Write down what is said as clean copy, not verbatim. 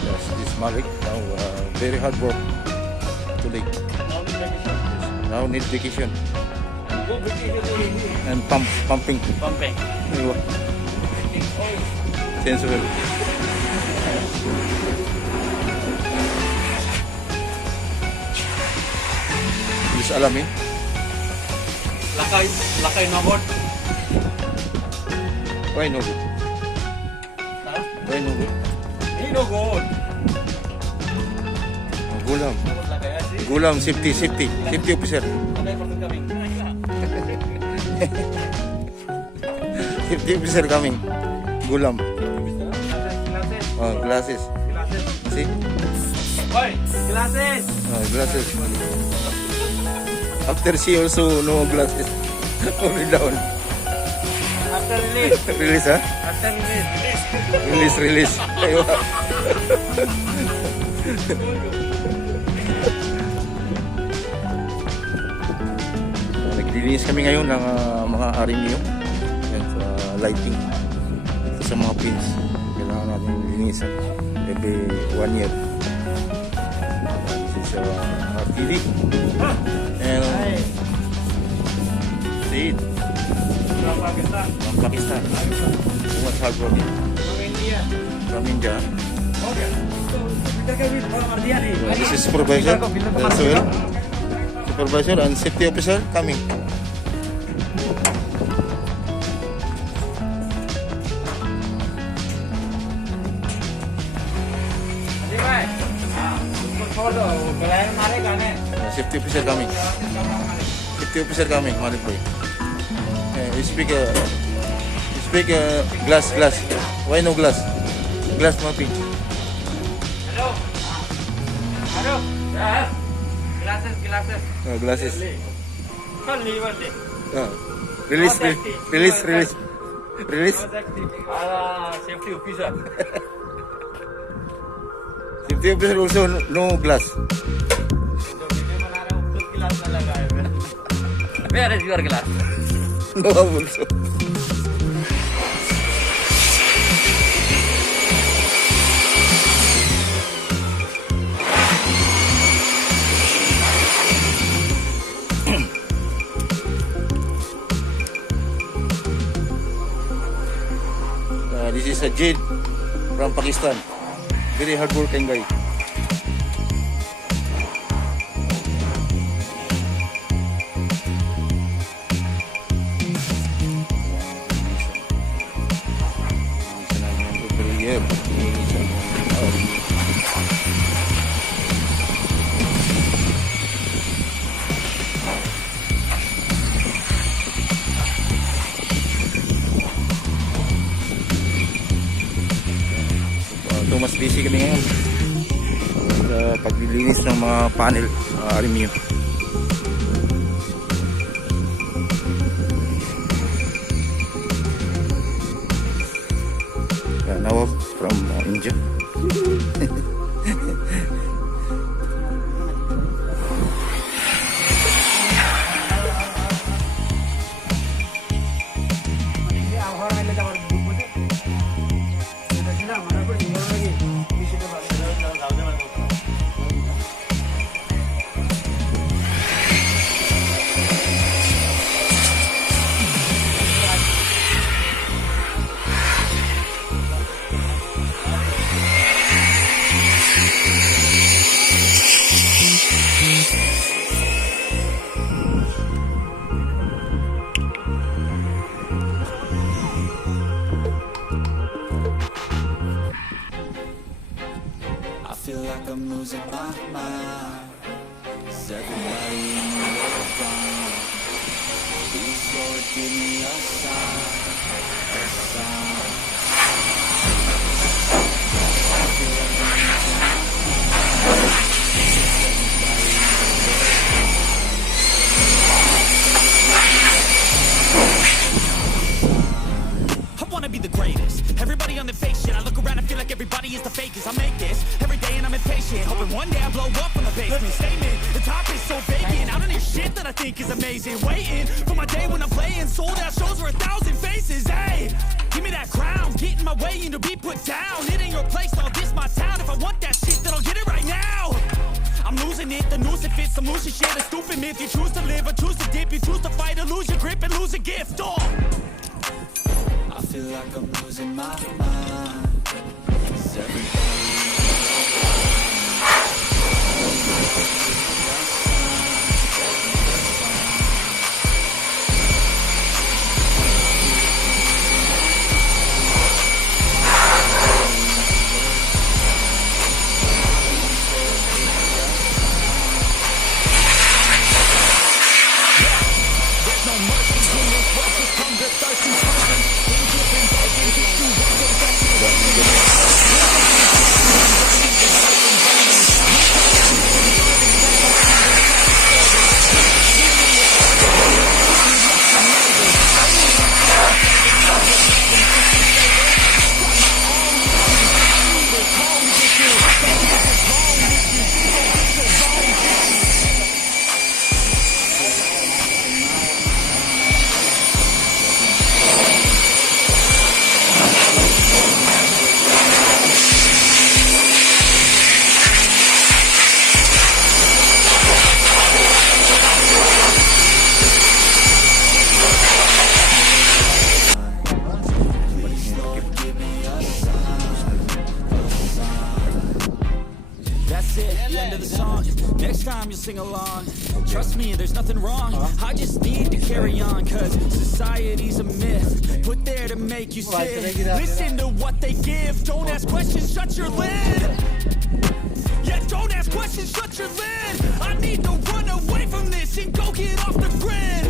Yes, this Malik now very hard work today. Now need vacation and pumping. Aywa. Change oil. Please alamin. Lakay na board. Why no good? Why no good? No good. Gulam. Gulam safety officer. Safety officer coming. Gulam. Oh, glasses. See? Oi, glasses. Oh, glasses. After she also no glasses. Only down. After release. Release, ha? After release. Release. Aywa. Naglilinis kami ngayon ng mga arimio at lighting ito sa mga pins. Kailangan natin linisan every 1 year. This is RTV and Said from Pakistan. Muhammad Hardwork from India. This is supervisor as well. Supervisor and safety officer coming. Safety officer coming. Safety officer coming, Malik boy. You speak glass. Why no glass? Glass mapping. Hello. Yes. Glasses. Glasses. Only. Release. Safety officer. Safety officer also no glass. Where is your glass? No also. This is a Jade from Pakistan. Very hardworking guy. So mas busy kami ngayon sa paglilinis ng mga panel arimio. Nawab from India. I'm losing my mind. 'Cause everybody in the world around. Please, Lord, give me a sign, a sign. I feel like I'm losing my mind. I wanna be the greatest. Everybody on the fake shit. I look around and feel like everybody is the fakest. I make this every day and I'm impatient, hoping one day I blow up from the basement. Statement, the top is so vacant. I don't hear shit that I think is amazing. Waiting for my day when I'm playing sold out shows for 1,000 faces. Hey, give me that crown, get in my way and to be put down. It ain't your place, all this my town. If I want that shit, then I'll get it right now. I'm losing it, the noose it fits, I'm losing shit. A stupid myth, you choose to live or choose to dip. You choose to fight or lose your grip and lose a gift. Oh, I feel like I'm losing my mind. 'Cause everybody that's it, the end of the song. Next time you'll sing along. Trust me, there's nothing wrong. I just need to carry on, cause society's a myth put there to make you sick. Listen to what they give. Don't ask questions, shut your lid. Yeah, don't ask questions, shut your lid. I need to run away from this and go get off the grid.